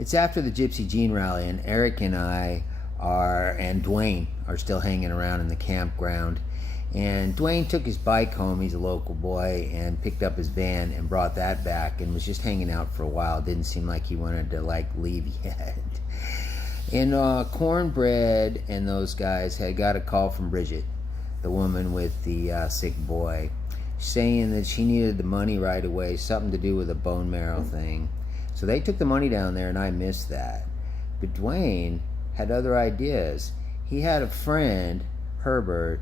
It's after the Gypsy Jean Rally, and Eric and I and Dwayne are still hanging around in the campground. And Dwayne took his bike home, he's a local boy, and picked up his van and brought that back and was just hanging out for a while. Didn't seem like he wanted to leave yet. And Cornbread and those guys had got a call from Bridget, the woman with the sick boy, saying that she needed the money right away, something to do with a bone marrow thing. So they took the money down there, and I missed that. But Dwayne had other ideas. He had a friend, Herbert,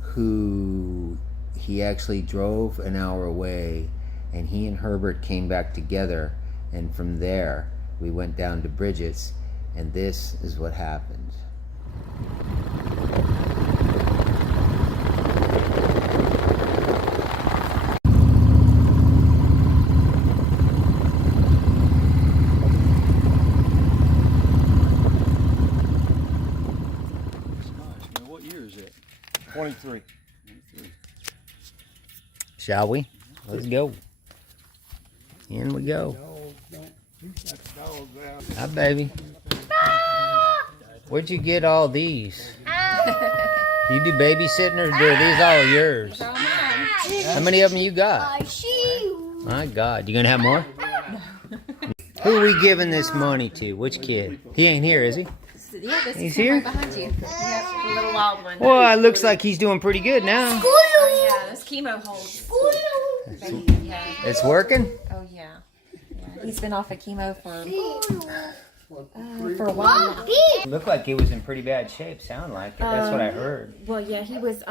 who he actually drove an hour away, and he and Herbert came back together, and from there we went down to Bridget's, and this is what happened. What year is it? 23. Shall we? Let's go. In we go. Hi, baby. Where'd you get all these? You do babysitting, or are these all yours? How many of them you got? My God, you gonna have more? Who are we giving this money to? Which kid? He ain't here, is he? Yeah, this He's is here? right behind you. Yeah, the little wild one. Well, it looks like he's doing pretty good now. Oh, yeah, this chemo holds. Yeah. It's working? Oh, yeah. He's been off of chemo for a while now. It looked like he was in pretty bad shape. Sound like it. That's what I heard. Well, yeah, he was.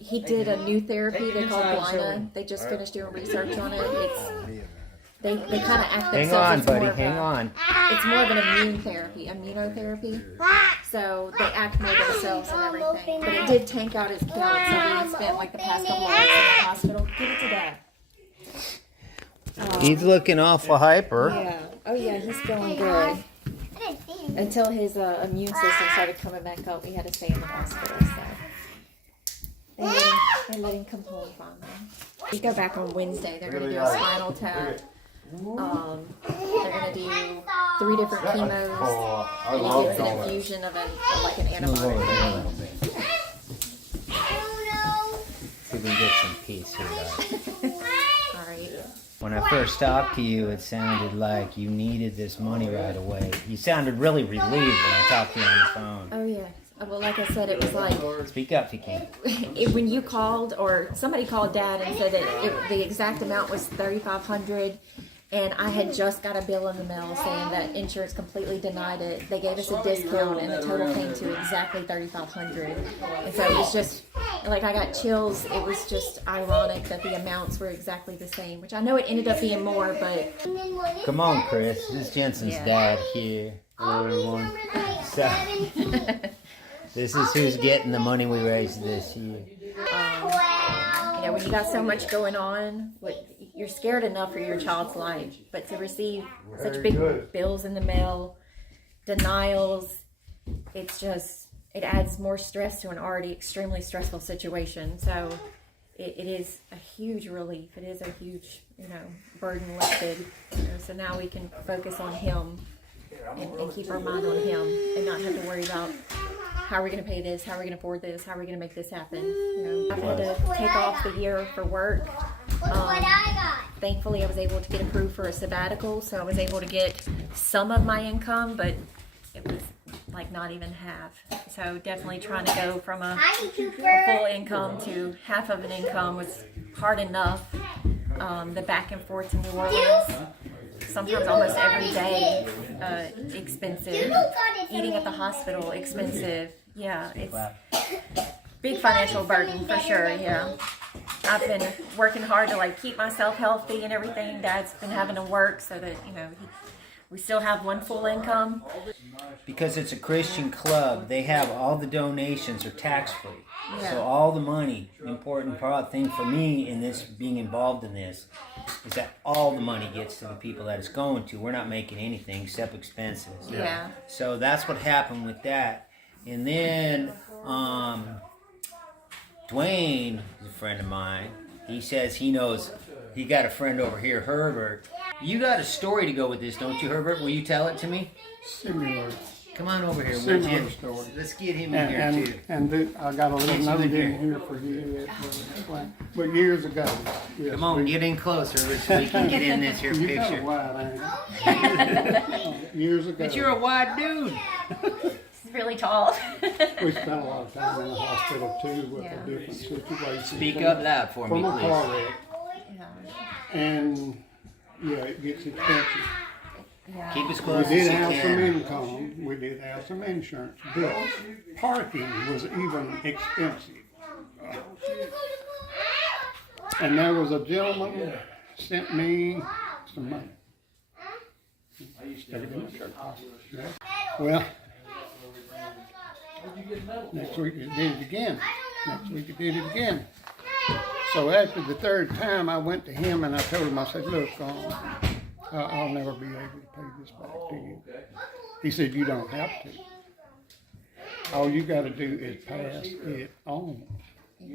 He did a new therapy they call Blina. They just finished doing research on it. They kind of act themselves. Hang on, it's buddy. more of Hang on. It's more of an immunotherapy. So they act more themselves and everything. But it did tank out his count, so he spent like the past couple of weeks in the hospital. Give it to Dad. He's looking awful hyper. Yeah. Oh yeah, he's feeling good. Until his immune system started coming back up, we had to stay in the hospital. So they let him come home finally. We go back on Wednesday. They're going to do a spinal tap. They're going to do 3 different chemos, and he gets an infusion of like an antibiotic. See if we can get some peace here, guys. All right. When I first talked to you, it sounded like you needed this money right away. You sounded really relieved when I talked to you on the phone. Oh yeah. Well, like I said, it was like Speak up if you can. when you called or somebody called Dad and said that the exact amount was $3,500, and I had just got a bill in the mail saying that insurance completely denied it. They gave us a discount, and the total came to exactly $3,500. And so it was just like I got chills. It was just ironic that the amounts were exactly the same, which I know it ended up being more, but Come on, Chris. This is Jensen's dad here. Hello, everyone. So, this is who's getting the money we raised this year. you know, when you got so much going on, you're scared enough for your child's life, but to receive such big bills in the mail, denials, it adds more stress to an already extremely stressful situation. So it is a huge relief. It is a huge, burden lifted. So now we can focus on him and keep our mind on him and not have to worry about how are we going to pay this, how are we going to afford this, how are we going to make this happen. I've had to take off the year for work. Thankfully, I was able to get approved for a sabbatical, so I was able to get some of my income, but it was like not even half. So definitely trying to go from a full income to half of an income was hard enough. The back and forth to New Orleans, sometimes almost every day, expensive. Eating at the hospital, expensive. Yeah, it's big financial burden for sure. Yeah, I've been working hard to keep myself healthy and everything. Dad's been having to work so that we still have one full income. Because it's a Christian club, they have all the donations are tax-free. Yeah. So all the money, the important thing for me in this, being involved in this, is that all the money gets to the people that it's going to. We're not making anything except expenses. Yeah. So that's what happened with that. And then Dwayne is a friend of mine. He says he knows He got a friend over here, Herbert. You got a story to go with this, don't you, Herbert? Will you tell it to me? Similar. Come on over here, would Similar you? story. Let's get him in here too. I got a little Get note you in in here for you. But years ago. Yes, Come on, get in closer so we can get in this here You got a picture. wide angle. Years ago. But you're a wide dude. He's really tall. We spent a lot of time in the hospital too with Yeah. the different situations. Speak up loud for me, From a car please. wreck. Yeah. And yeah, it gets expensive. Yeah. Keep as We close as did you have some can. income. We did have some insurance. But parking was even expensive. And there was a gentleman sent me some money. Stuck it in my shirt pocket. Yeah. Well, next week it did it again. Next week it did it again. So after the third time, I went to him and I told him, I said, look, I'll never be able to pay this back to you. He said, you don't have to. All you got to do is pass it on. So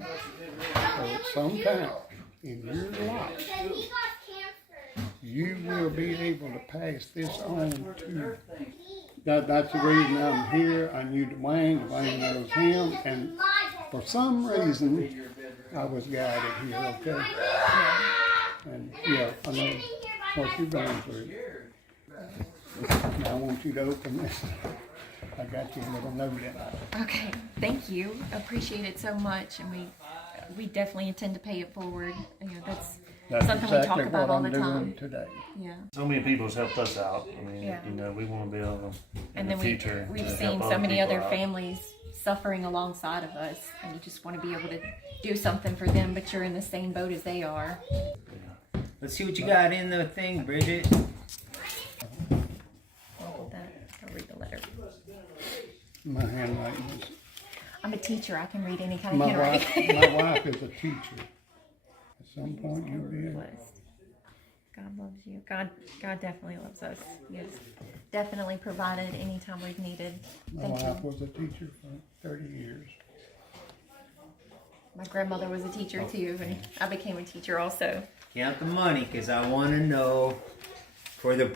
at some time in your life, you will be able to pass this on to. That's the reason I'm here. I knew Dwayne. Dwayne knows him. And for some reason, I was guided here, okay? And yeah, I know what you're going through. Now I want you to open this. I got you a little note in it. Okay, thank you. Appreciate it so much, and we definitely intend to pay it forward. You know, that's something we talk exactly about what all I'm the doing time. today. Yeah, So many people's helped us out. I mean, Yeah. you know, we want to be able to, in and the then future, we've to seen help so other many people other out. families suffering alongside of us, and you just want to be able to do something for them, but you're in the same boat as they are. Let's see what you got in the thing, Bridget. I'll read the letter. My handwriting is. I'm a teacher. I can read any kind of My handwriting. wife is a teacher. At some point you'll be able. Blessed. God loves you. God definitely loves us. He has definitely provided anytime we've needed. My Thank wife you. was a teacher for 30 years. My grandmother was a teacher too, and I became a teacher also. Count the money, cause I want to know for the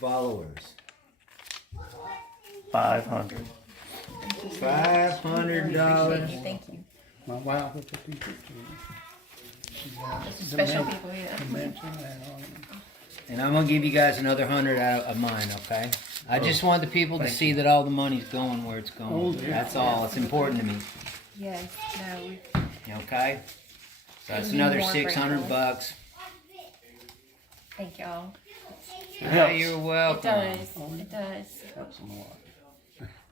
followers. 500. $500. Thank you. My wife was a teacher too. She had Special dementia- people, yeah. dementia and, And I'm gonna give you guys another 100 out of mine, okay? I just want the people to see that all the money's going where it's going. Oh, yeah. That's all. It's important to me. Yes. No. Okay? So that's Couldn't be another more $600. grateful. Thank y'all. Yeah, you're It welcome. does. It does. helps them a lot.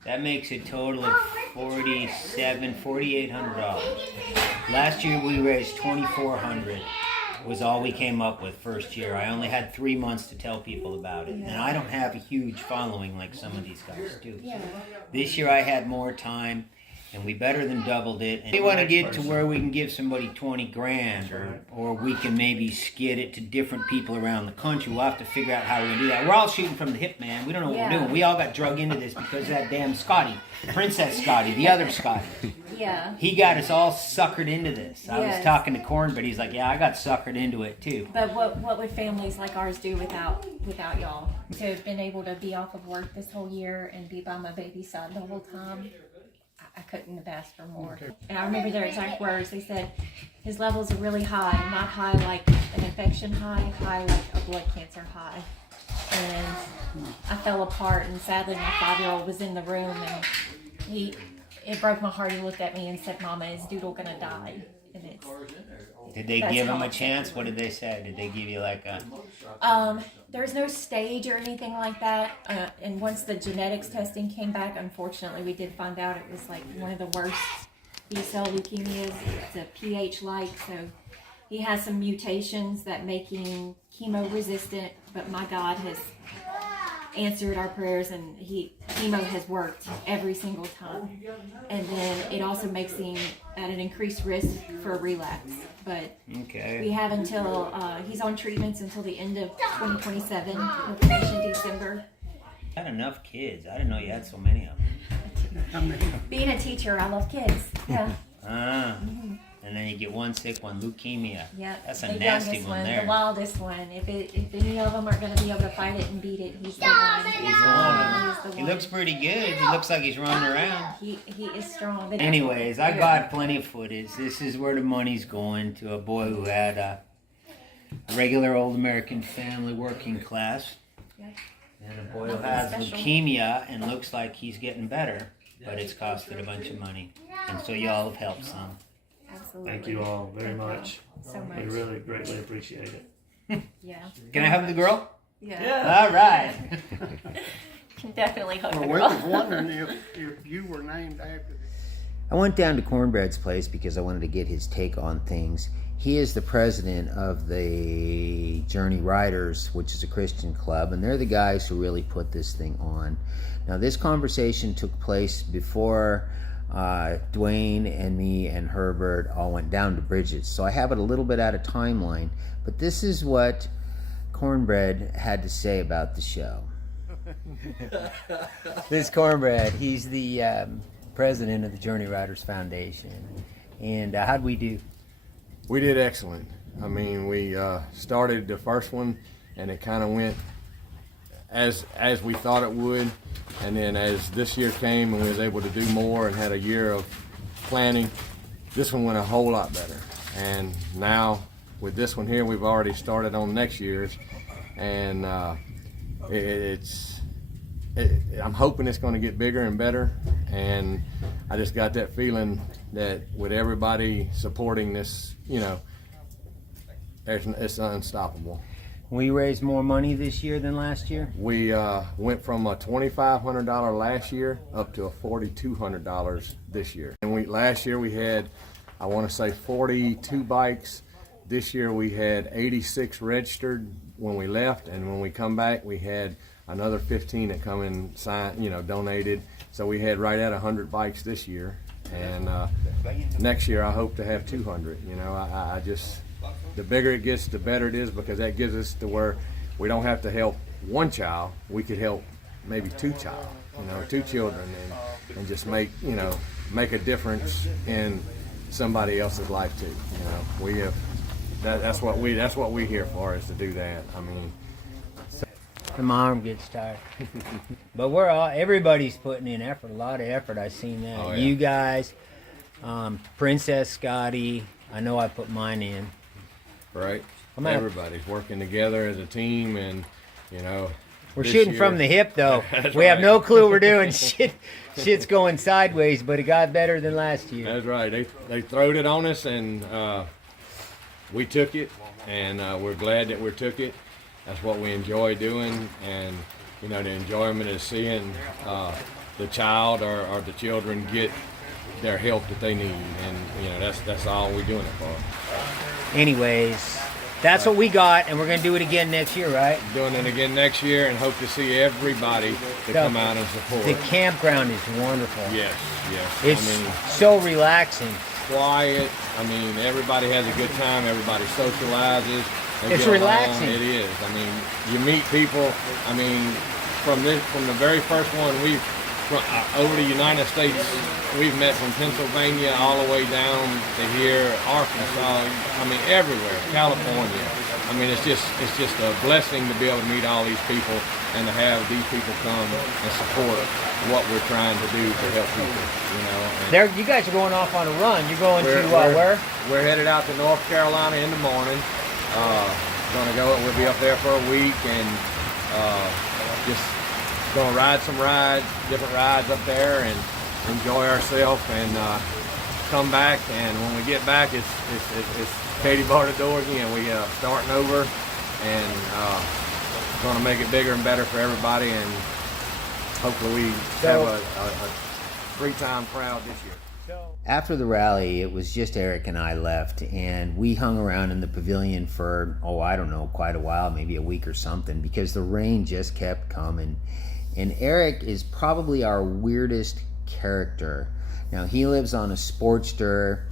That makes a total of $4,800. Last year we raised $2,400. Was all we came up with first year. I only had 3 months to tell people about it, and I don't have a huge following like some of these guys do. Yeah. This year I had more time, and we better than doubled it. And we want to get to where we can give somebody 20 grand, or we can maybe skid it to different people around the country. We'll have to figure out how we're gonna do that. We're all shooting from the hip, man. We don't know what we're Yeah. doing. We all got drug into this because of that damn Scotty, Princess Scotty, the other Scotty. Yeah. He got us all suckered into this. I was Yes. talking to Cornbread. He's like, "Yeah, I got suckered into it too." But what would families like ours do without y'all? To have been able to be off of work this whole year and be by my baby's side the whole time, I couldn't have asked for more. And I remember their exact words. They said, his levels are really high, not high like an infection high, high like a blood cancer high. And I fell apart, and sadly my 5-year-old was in the room, and it broke my heart. He looked at me and said, "Mama, is Doodle gonna die?" And it's Did they That's give him how a I chance? What did they say? Did they give you like a? There's no stage or anything like that. And once the genetics testing came back, unfortunately, we did find out it was like one of the worst B-cell leukemias. It's a pH-like, so he has some mutations that make him chemo-resistant. But my God has answered our prayers, and chemo has worked every single time. And then it also makes him at an increased risk for a relapse. But Okay. we have until he's on treatments until the end of 2027. He'll finish in December. You had enough kids. I didn't know you had so many of them. Being a teacher, I love kids. Yeah. And and then you get one sick one, leukemia. Yep. That's a the nasty youngest one there. The wildest one. If any of them are going to be able to fight it and beat it, he's the one. He's the one. He's the He one. looks pretty good. He looks like he's running around. He is strong. Anyways, I got plenty of footage. This is where the money's going to a boy who had a regular old American family, working class. Yeah. And a boy who Nothing has special. leukemia and looks like he's getting better, but it's costed a bunch of money. And so y'all have helped some. Absolutely. Thank you all very much. So much. We really greatly appreciate it. Yeah. Can I hug the girl? Yeah. All right. Can definitely hug Well, the we girl. was wondering if you were named after the I went down to Cornbread's place because I wanted to get his take on things. He is the president of the Journey Riders, which is a Christian club, and they're the guys who really put this thing on. Now, this conversation took place before Dwayne and me and Herbert all went down to Bridget's, so I have it a little bit out of timeline, but this is what Cornbread had to say about the show. This Cornbread, he's the president of the Journey Riders Foundation. And how'd we do? We did excellent. I mean, we started the first one, and it kind of went as we thought it would. And then as this year came, and we was able to do more and had a year of planning, this one went a whole lot better. And now with this one here, we've already started on next year's, and I'm hoping it's going to get bigger and better. And I just got that feeling that with everybody supporting this, you know, it's unstoppable. We raised more money this year than last year. We went from a $2,500 last year up to a $4,200 this year. And last year we had, I want to say, 42 bikes. This year we had 86 registered when we left, and when we come back we had another 15 that come and sign, you know, donated. So we had right at 100 bikes this year, and next year I hope to have 200. You know, I just, the bigger it gets, the better it is, because that gives us to where we don't have to help one child. We could help maybe two children, and just make, you know, make a difference in somebody else's life too. You know, we have that's what we here for, is to do that. I mean, And my arm gets tired. But everybody's putting in effort, a lot of effort. I've seen that. Oh, yeah. You guys, Princess, Scotty, I know I put mine in. right? I'm at- Everybody's working together as a team, and you know, We're this shooting year- from the hip, though. That's We have right. no clue we're doing. Shit's going sideways, but it got better than last year. That's right. They throwed it on us, and we took it, and we're glad that we took it. That's what we enjoy doing, and you know, the enjoyment is seeing the child or the children get their help that they need, and you know, that's all we're doing it for. Anyways, that's what we got, and we're going to do it again next year, right? Doing it again next year, and hope to see everybody to come out and support. The campground is wonderful. Yes. It's I mean, so relaxing. quiet. I mean, everybody has a good time. Everybody socializes. They It's get along. relaxing. It is. I mean, you meet people. I mean, from the very first one, over the United States, we've met from Pennsylvania all the way down to here, Arkansas. I mean, everywhere, California. I mean, it's just a blessing to be able to meet all these people and to have these people come and support what we're trying to do to help people. You know. And You guys are going off on a run. You're going to we're- where? We're headed out to North Carolina in the morning. Gonna go. We'll be up there for a week, and just gonna ride some rides, different rides up there, and enjoy ourselves. And come back. And when we get back, it's Katie bar the door again. We starting over, and gonna make it bigger and better for everybody. And hopefully we have a three-time crowd this year. After the rally, it was just Eric and I left, and we hung around in the pavilion for, I don't know, quite a while, maybe a week or something, because the rain just kept coming. And Eric is probably our weirdest character. Now, he lives on a Sportster.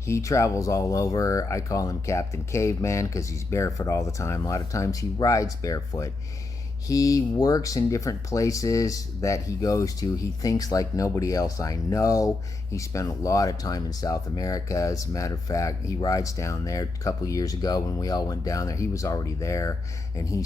He travels all over. I call him Captain Caveman because he's barefoot all the time. A lot of times he rides barefoot. He works in different places that he goes to. He thinks like nobody else I know. He spent a lot of time in South America. As a matter of fact, he rides down there. A couple of years ago when we all went down there, he was already there, and he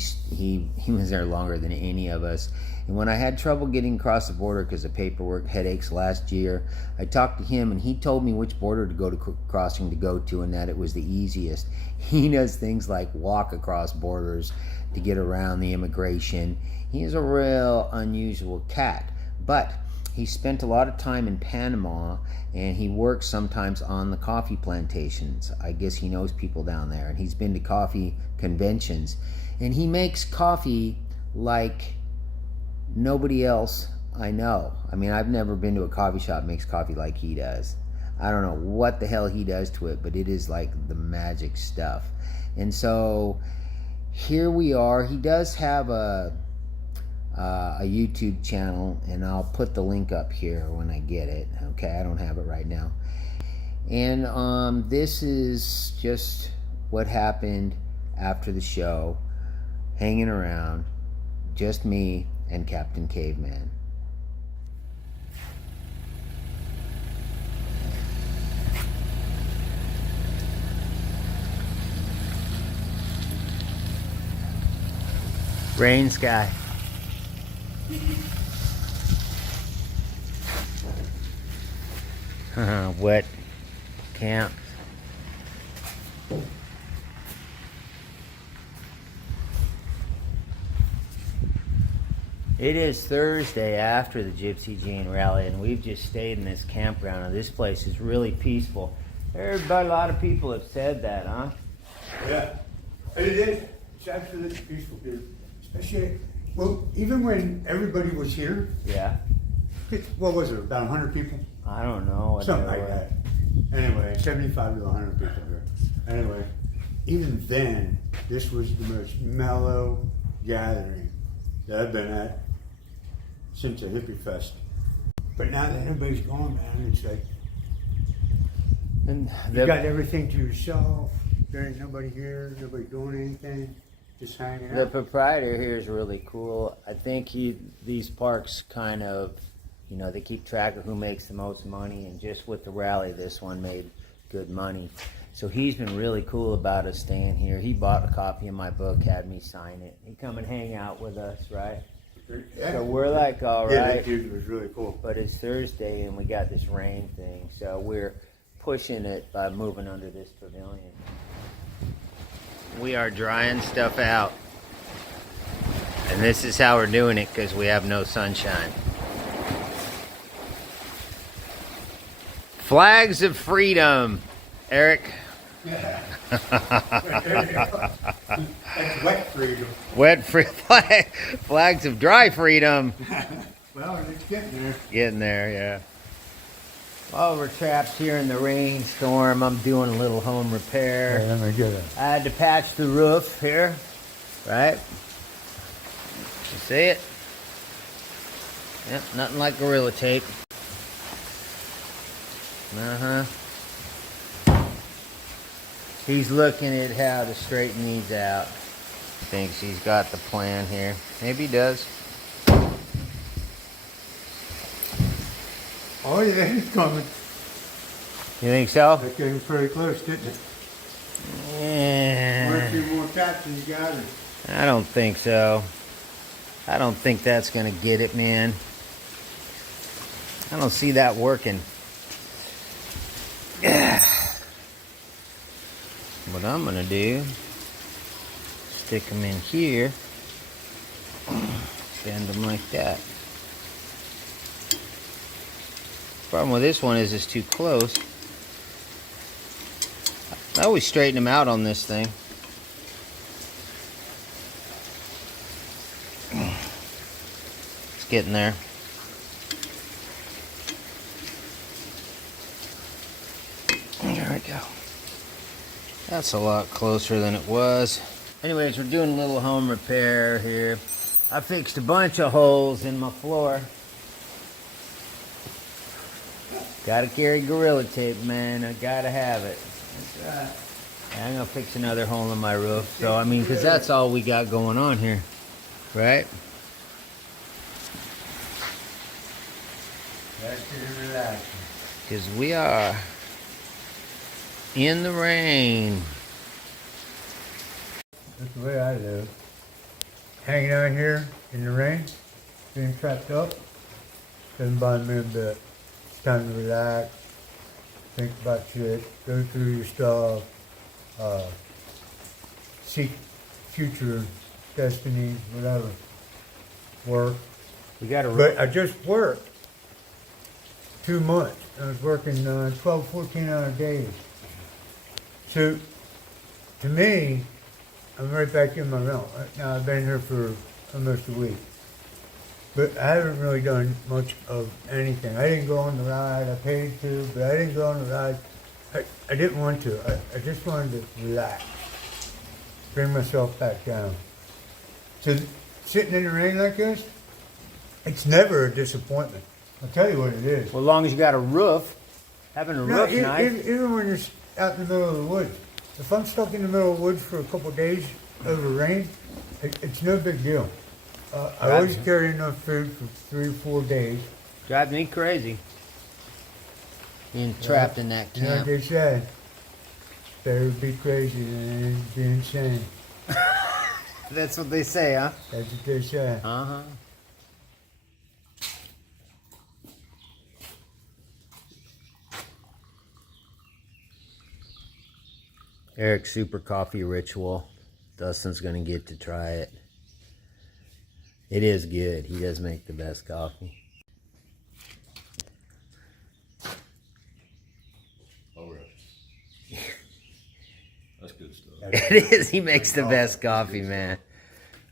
was there longer than any of us. And when I had trouble getting across the border because of paperwork headaches last year, I talked to him, and he told me which border to go to crossing to go to, and that it was the easiest. He does things like walk across borders to get around the immigration. He's a real unusual cat, but he spent a lot of time in Panama, and he works sometimes on the coffee plantations. I guess he knows people down there, and he's been to coffee conventions, and he makes coffee like nobody else I know. I mean, I've never been to a coffee shop that makes coffee like he does. I don't know what the hell he does to it, but it is like the magic stuff. And so here we are. He does have a YouTube channel, and I'll put the link up here when I get it. Okay, I don't have it right now. And this is just what happened after the show, hanging around, just me and Captain Caveman. Rain sky. Wet camp. It is Thursday after the Gypsy Jean Rally, and we've just stayed in this campground, and this place is really peaceful. A lot of people have said that, huh? Yeah, it is. It's absolutely peaceful, dude. Especially, well, even when everybody was here, Yeah. what was it, about 100 people? I don't know. What Something they like were. that. Anyway, 75 to 100 people here. Anyway, even then, this was the most mellow gathering that I've been at since the hippie fest. But now that everybody's gone, man, it's like, And you got everything to yourself. There ain't nobody here, nobody doing anything, just hanging the out. proprietor here is really cool. I think these parks kind of, they keep track of who makes the most money, and just with the rally, this one made good money. So he's been really cool about us staying here. He bought a copy of my book, had me sign it. He come and hang out with us, right? Yeah. So we're like, all Yeah, right. that dude was really cool. But it's Thursday, and we got this rain thing, so we're pushing it by moving under this pavilion. We are drying stuff out, and this is how we're doing it because we have no sunshine. Flags of freedom, Eric. Yeah. That's wet freedom. Flags of dry freedom. Well, it's getting there. Getting there, yeah. Well, we're trapped here in the rainstorm. I'm doing a little home repair. Let me get it. I had to patch the roof here, right? You see it? Yep, nothing like Gorilla Tape. He's looking at how to straighten these out. Thinks he's got the plan here. Maybe he does. Oh yeah, he's coming. You think so? That came pretty close, didn't it? One or Yeah. two more taps and you got it. I don't think so. I don't think that's gonna get it, man. I don't see that working. What I'm gonna do, stick them in here, bend them like that. Problem with this one is it's too close. I always straighten them out on this thing. It's getting there. There we go. That's a lot closer than it was. Anyways, we're doing a little home repair here. I fixed a bunch of holes in my floor. Gotta carry Gorilla Tape, man. I gotta have it. That's right. I'm gonna fix another hole in my roof. So, I mean, because that's all we got going on here. Right? Resting and relaxing. Because we are in the rain. That's the way I live. Hanging out here in the rain, being trapped up, doesn't bother me a bit. It's time to relax, think about shit, go through your stuff, seek future destinies, whatever. Work. We got But I just worked 2 months. I was working 12, 14-hour days. So, to me, I'm right back in my realm. Now, I've been here for almost a week. But I haven't really done much of anything. I didn't go on the ride. I paid to, but I didn't go on the ride. I didn't want to. I just wanted to relax. Bring myself back down. So, sitting in the rain like this, it's never a disappointment. I'll tell you what it is. Well, as long as you got a roof, having a roof nice. Even when you're out in the middle of the woods. If I'm stuck in the middle of the woods for a couple of days over rain, it's no big deal. I always carry enough food for 3 or 4 days. Drives me crazy. Being trapped in that You know what camp. they say? Better be crazy than be insane. That's what they say, huh? That's what they say. Uh-huh. Eric's super coffee ritual. Dustin's gonna get to try it. It is good. He does make the best coffee. Oh, yeah. That's good stuff. It is. He makes the best coffee, man.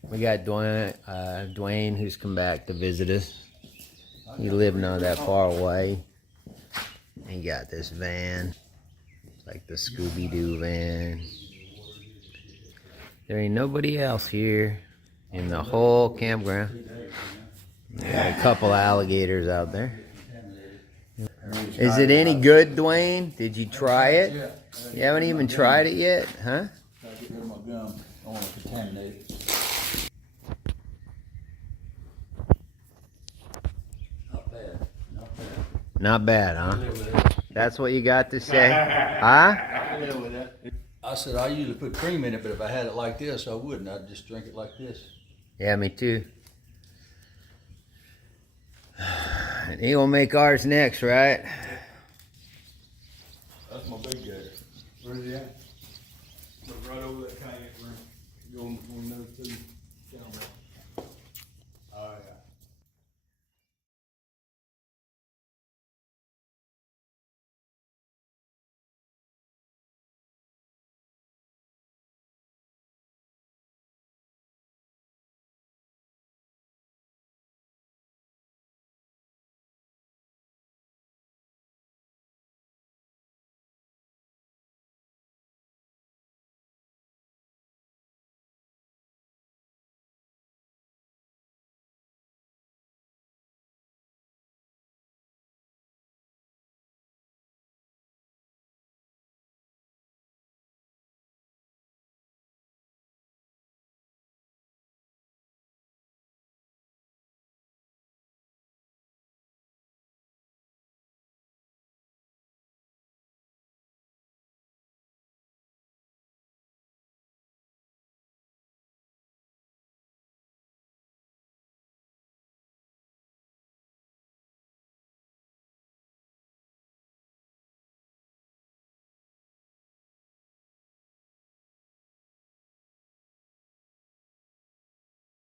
We got Dwayne, who's come back to visit us. He lived not that far away. He got this van. It's like the Scooby-Doo van. There ain't nobody else here in the whole campground. There got a couple alligators out there. Is it any good, Dwayne? Did you try it? You haven't even tried it yet, huh? Gotta get rid of my gum. I don't want to contaminate it. Not bad. Not bad. Not bad, huh? I live with it. That's what you got to say? Huh? I live with it. I said I usually put cream in it, but if I had it like this, I wouldn't. I'd just drink it like this. Yeah, me too. And he will make ours next, right? That's my big guy. Where's he at? Right over